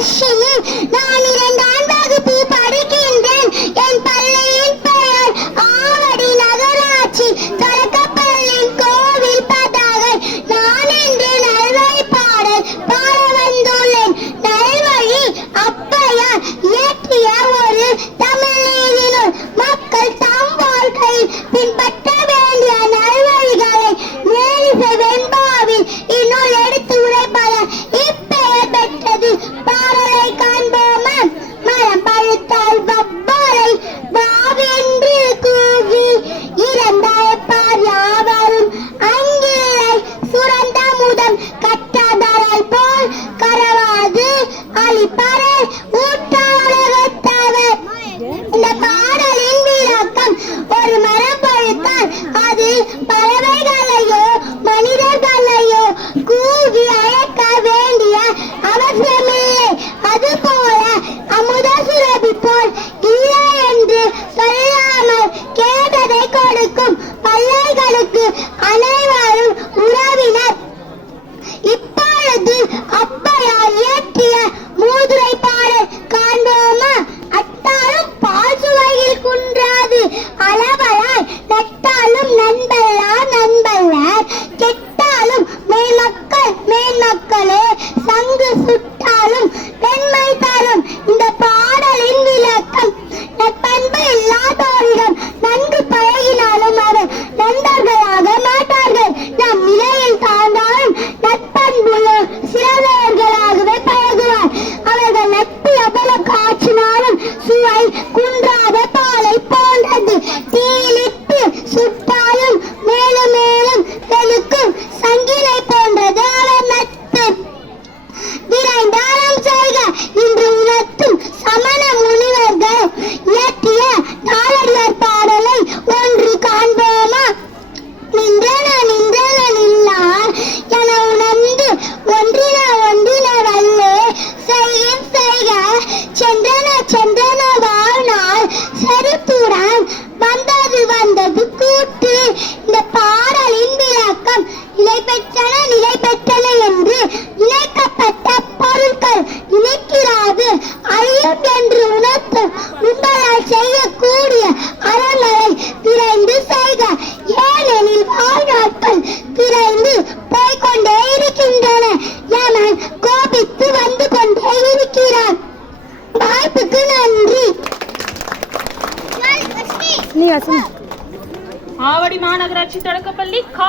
Russian ¡Ay! நிலை பெற்றன நிலை பெற்றன என்று இணைக்கப்பட்ட பொருட்கள் இணைக்கிறாது. அழியும் என்று உணர்த்து உங்களால் செய்யக்கூடிய அறங்களை விரைந்து செய்க. ஏனெனில் வாழ்நாட்கள் விரைந்து போய்கொண்டே இருக்கின்றன என கோபித்து வந்து கொண்டே இருக்கிறார். வாய்ப்புக்கு நன்றி. ஆவடி மாநகராட்சி தொடக்கப்பள்ளி கா.